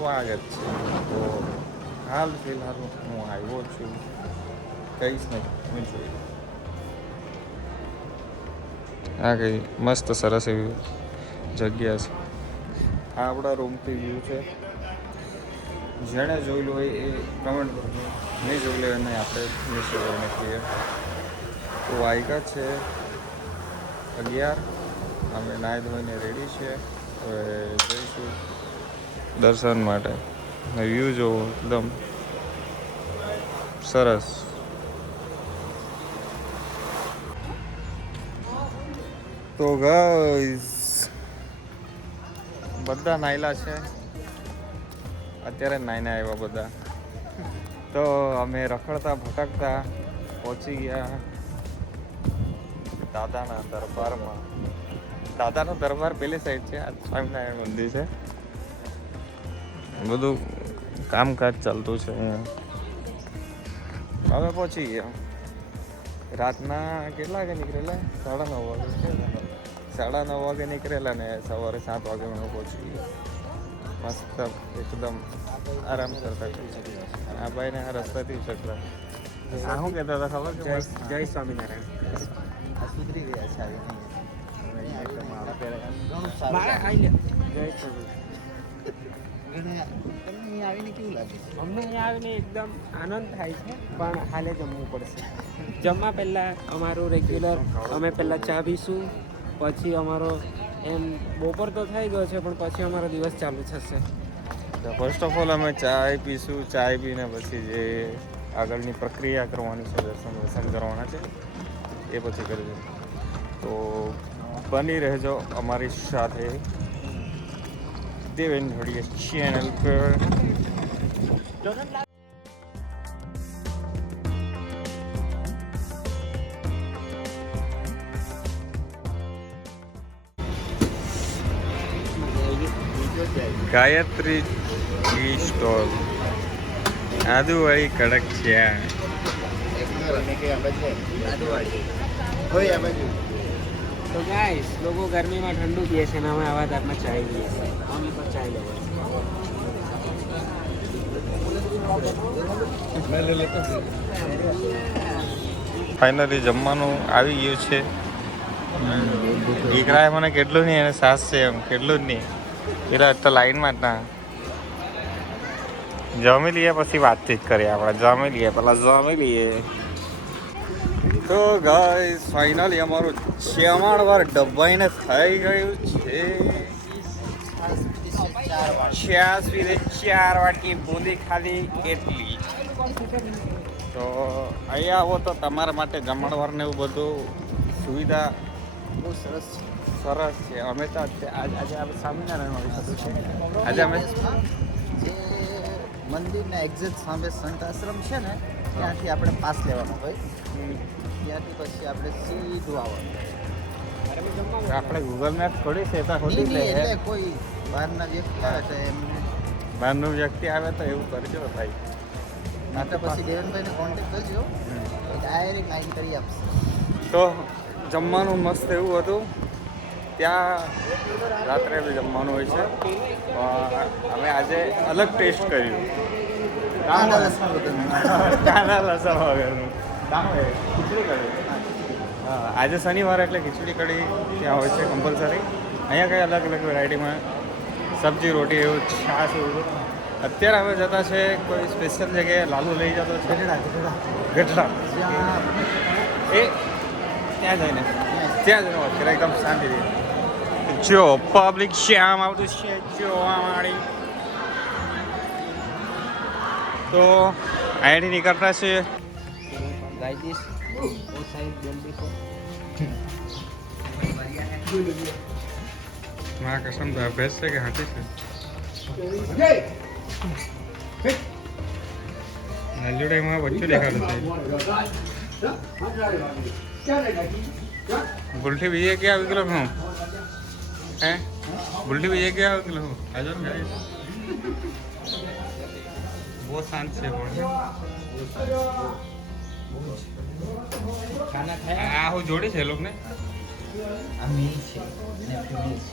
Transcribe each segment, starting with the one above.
સ્વાગત છે. તો હાલ ફિલહાલ હું આવ્યો છું, કહીશ નહીં તમે જોઈ. આ કઈ મસ્ત સરસ એવી જગ્યા છે. આ આપણા રૂમથી વ્યૂ છે. જેણે જોયેલું હોય એ કમેન્ટ કરજો, નહીં જોયેલું એને આપણે નિશ્ચય છીએ. તો વાયકા છે 11. અમે નાહી ધોઈને રેડી છીએ. હવે જઈશું દર્શન માટે. વ્યૂ જોવો એકદમ સરસ. તો ગાઈસ બધા નાયલા છે અત્યારે, નાઈને આવ્યા બધા. તો અમે રખડતા ભટકતા પહોંચી ગયા દાદાના દરબારમાં. દાદાનો દરબાર પેલી સાઈડ છે, આ સ્વામિનારાયણ મંદિર છે. બધું કામકાજ ચાલતું છે અહીંયા. અમે પહોંચી ગયા. રાતના કેટલા વાગે નીકળેલા? 9:30 વાગે. 9:30 વાગે નીકળેલા ને સવારે 7 વાગે અમે પહોંચી ગયા. મસ્ત એકદમ આરામ કરતા. આ ભાઈને આ રસ્તાથી શકતા. શું કહેતા હતા ખબર? જય સ્વામિનારાયણ. સુધરી ગયા છે. આવીને કેવું લાગે? અમને અહીંયા આવીને એકદમ આનંદ થાય છે, પણ હાલે જમવું પડશે. જમવા પહેલાં અમારું રેગ્યુલર અમે પહેલાં ચા પીશું, પછી અમારો એમ બપોર તો થઈ ગયો છે, પણ પછી અમારો દિવસ ચાલુ થશે. ફર્સ્ટ ઓફ ઓલ અમે ચાય પીશું. ચાય પીને પછી જે આગળની પ્રક્રિયા કરવાની છે, દર્શન કરવાના છે, એ પછી કરીશું. તો બની રહેજો અમારી સાથે દેવેન ભડિયા ચેનલ પર. ગાયત્રી ટી સ્ટોલ, આદુવાળી કડક ચા. તો ગાઈસ લોકો ગરમીમાં ઠંડુ પીએ છે, અને અમે આવા તાપમાં ચાય પીએ છીએ. અમે તો ચાય ફાઇનલી જમવાનું આવી ગયું છે. દીકરાએ મને કેટલું નહીં, એને સાસ છે એમ કેટલું જ નહીં. પેલા તો લાઈનમાં જ ના જમી લઈએ, પછી વાતચીત કરીએ. આપણે જમી લઈએ, પેલા જમી લઈએ. તો ગાઈસ ફાઇનલી અમારું જમણવાર ડબ્બાઈને થઈ ગયું છે. 4 વાટકી બૂંદી ખાધી એટલી. તો અહીંયા આવો તો તમારા માટે જમણવારને એવું બધું સુવિધા બહુ સરસ છે. અમે તો આજે આપણે સ્વામિનારાયણ આવી છે. આજે અમે જે મંદિરના એક્ઝેક્ટ સામે સંત આશ્રમ છે ને, ત્યાંથી આપણે પાસ લેવાનો હોય. ત્યાંથી પછી આપણે સીધું આવવાનું. આપણે ગૂગલ મેપ થોડી છે તો એટલે કોઈ બહારના વ્યક્તિ આવે તો એમને બહારનું વ્યક્તિ આવે તો એવું કરજો ભાઈ. તો પછી દેવનભાઈને કોન્ટેક્ટ કરજો, ડાયરેક્ટ લાઈન કરી આપશે. તો જમવાનું મસ્ત એવું હતું. ત્યાં રાત્રે બી જમવાનું હોય છે. અમે આજે અલગ ટેસ્ટ કર્યું. કાંદા લસણ વગરનું. કાંદા લસણ વગરનું ખીચડી કઢી. હા, આજે શનિવાર એટલે ખીચડી કઢી ત્યાં હોય છે કમ્પલસરી. અહીંયા કંઈ અલગ અલગ વેરાયટીમાં સબ્જી રોટી એવું છાશ એવું. અત્યારે અમે જતા છે કોઈ સ્પેશિયલ જગ્યાએ. લાલુ લઈ જતો છે ગઢડા. એ ત્યાં જઈને વાત કરે એકદમ શાંતિથી. જો પબ્લિક શ્યામ આવતું છે જોવા વાળી. તો અહીંયાથી નીકળતા છે. ગાઈસ ઓ સાઈડ જલ્દી કો મારા કસમ તો અભ્યાસ છે કે હાથી છે. નાલ્યુડામાં બચ્ચું દેખાડું છે. ગુલઠી બીજે ક્યાં આવી ગયેલો હું? હે ગુલઠી બીજે ક્યાં આવી ગયેલો હું? આજો ને બહુ શાંત છે. આ હું જોડી છે એ લોકોને. આ મેલ છે અને ફિમેલ છે.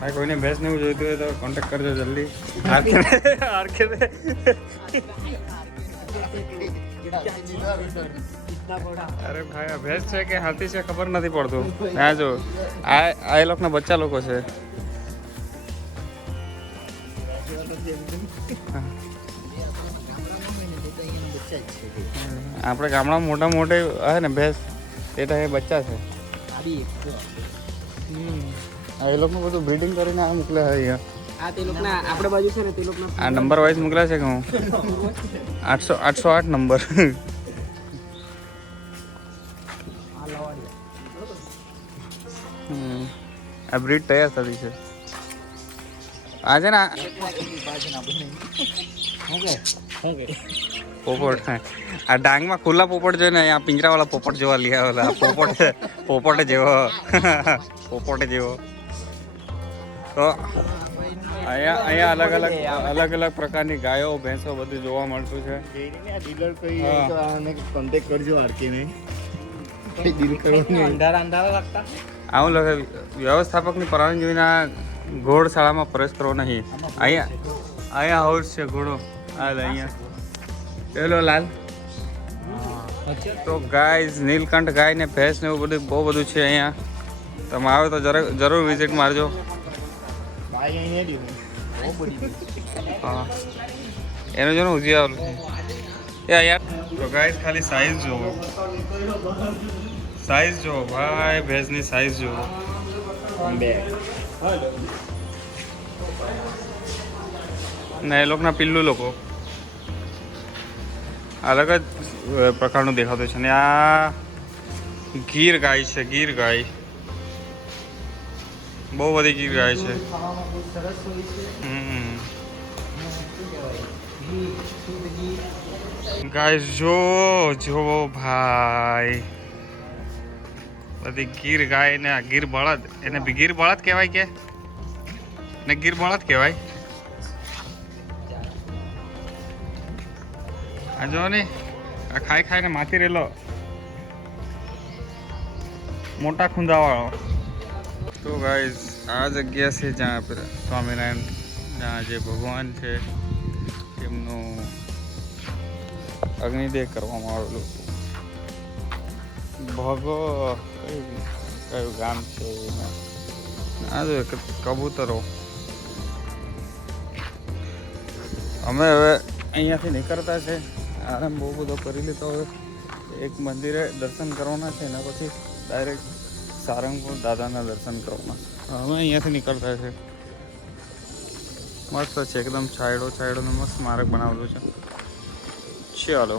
ભાઈ કોઈને ભેંસ ને એવું જોઈતું હોય તો કોન્ટેક્ટ કરજો જલ્દી. આરકે અરે ભાઈ આ ભેંસ છે કે હાથી છે ખબર નથી પડતું. હા જો આ એ લોકોના બચ્ચા લોકો છે. આપણે ગામડામાં મોટા મોટે હે ને ભેંસ એ બચ્ચા છે. આ એ લોકોનું બધું બ્રીડિંગ કરીને આ મોકલે છે અહીંયા. આ તે લોકોના આપણે બાજુ છે ને તે લોકોના આ નંબર વાઇઝ મોકલ્યા છે કે હું 808 નંબર. આ બ્રીડ તૈયાર થતી છે. આ છે ને પોપટ આ ડાંગમાં ખુલ્લા પોપટ જોઈને અહીંયા પિંજરાવાળા પોપટ જોવા લઈ આવેલા. પોપટ જેવો પોપટ જેવો. તો અહીંયા અલગ અલગ પ્રકારની ગાયો ભેંસો બધું જોવા મળતું છે. કોન્ટેક્ટ કરજો આરકેને. આવું લખે વ્યવસ્થાપકની પરવાનગી વિના ઘોડશાળામાં પ્રવેશ કરવો નહીં. અહીંયા હાઉસ છે ઘોડો. હાલ અહીંયા પેલો લાલ. તો ગાય નીલકંઠ ગાય ને ભેંસ ને એવું બધું બહુ બધું છે અહીંયા. તમે આવે તો જરૂર વિઝિટ મારજો. હા એનું જો ને ઉજી આવેલું છે યાર. તો ગાય ખાલી સાઈઝ જોવો. સાઈઝ જો ભાઈ ભેંસની સાઈઝ જો. ને એ લોકોના પિલ્લુ લોકો અલગ જ પ્રકારનું દેખાતું છે. ને આ ગીર ગાય છે. ગીર ગાય બહુ બધી ગીર ગાય છે. ગાય જો ભાઈ બધી ગીર ગાય ને આ ગીર બળદ. એને ગીર બળદ કહેવાય કે ને ગીર બળદ કહેવાય. આ જો ને આ ખાઈને માથી રહેલો મોટા ખૂંદાવાળો. તો ગાઈસ આ જગ્યા છે જ્યાં સ્વામિનારાયણ જ્યાં જે ભગવાન છે તેમનું અગ્નિદેહ કરવામાં આવેલું. કયું ગામ છે આ જો કબૂતરો. અમે હવે અહીંયાથી નીકળતા છે. આરામ બહુ બધો કરી લીધો. હવે એક મંદિરે દર્શન કરવાના છે એના પછી ડાયરેક્ટ સારંગપુર દાદાના દર્શન કરવાના છે. અમે અહીંયાથી નીકળતા છે. મસ્ત છે એકદમ છાંયડો ને મસ્ત સ્મારક બનાવેલું છે. ચાલો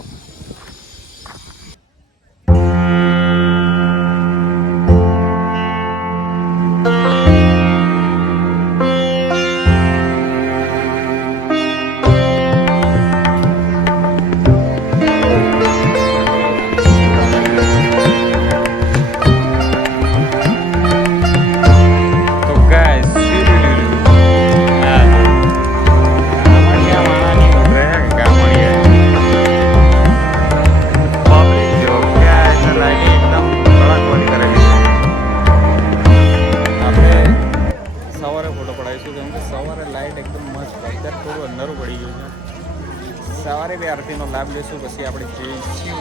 સવારે બી આરતીનો લાભ લેશું. પછી આપણે જઈશું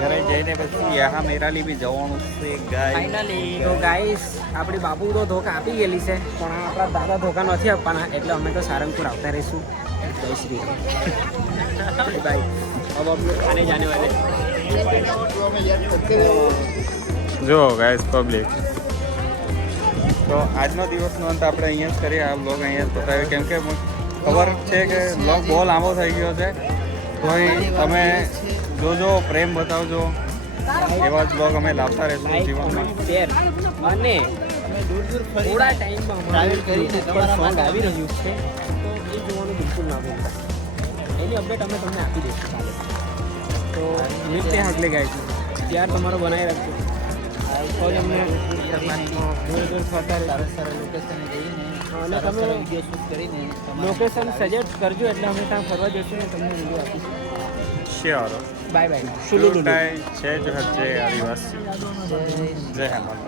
ઘરે જઈને પછી યહાં મેરાલી બી જવાનું છે. ફાઇનલી તો ગાઈસ આપણી બાપુ તો ધોકા આપી ગયેલી છે પણ આપણા દાદા ધોકા નથી આપવાના એટલે અમે તો સારંગપુર આવતા રહીશું. જય શ્રી રામ. બાય. अब हम लोग आने जाने वाले. જો ગાઈસ પબ્લિક તો આજનો દિવસનો અંત આપણે અહીંયા જ કરીએ. આ બ્લોગ અહીંયા જ બતાવીએ કેમ કે ખબર છે કે બ્લોગ બહુ લાંબો થઈ ગયો છે. તો તમે જોજો, પ્રેમ બતાવજો. એવા જ બ્લોગ અમે લાવતા રહીશું જીવનમાં. શેર અને થોડા ટાઈમમાં ટ્રાવેલ કરીને તમારા સોંગ આવી રહ્યું છે તો એ જોવાનું બિલકુલ ના ભૂલતા. એની અપડેટ અમે તમને આપી દઈશું કાલે. તો નિત્ય આગળ ગાય છે ત્યાર તમારો બનાવી રાખજો. તો જ અમને દૂર ફરતા સારા લોકેશન જઈને અને તમે વિડીયો શૂટ કરીને લોકેશન સજેસ્ટ કરજો એટલે અમે ત્યાં ફરવા જઈશું ને તમને વિડીયો આપીશું. શ્યોર. Bye bye. શુલુટાઈ છે જો જય આદિવાસી. જય હેમંત.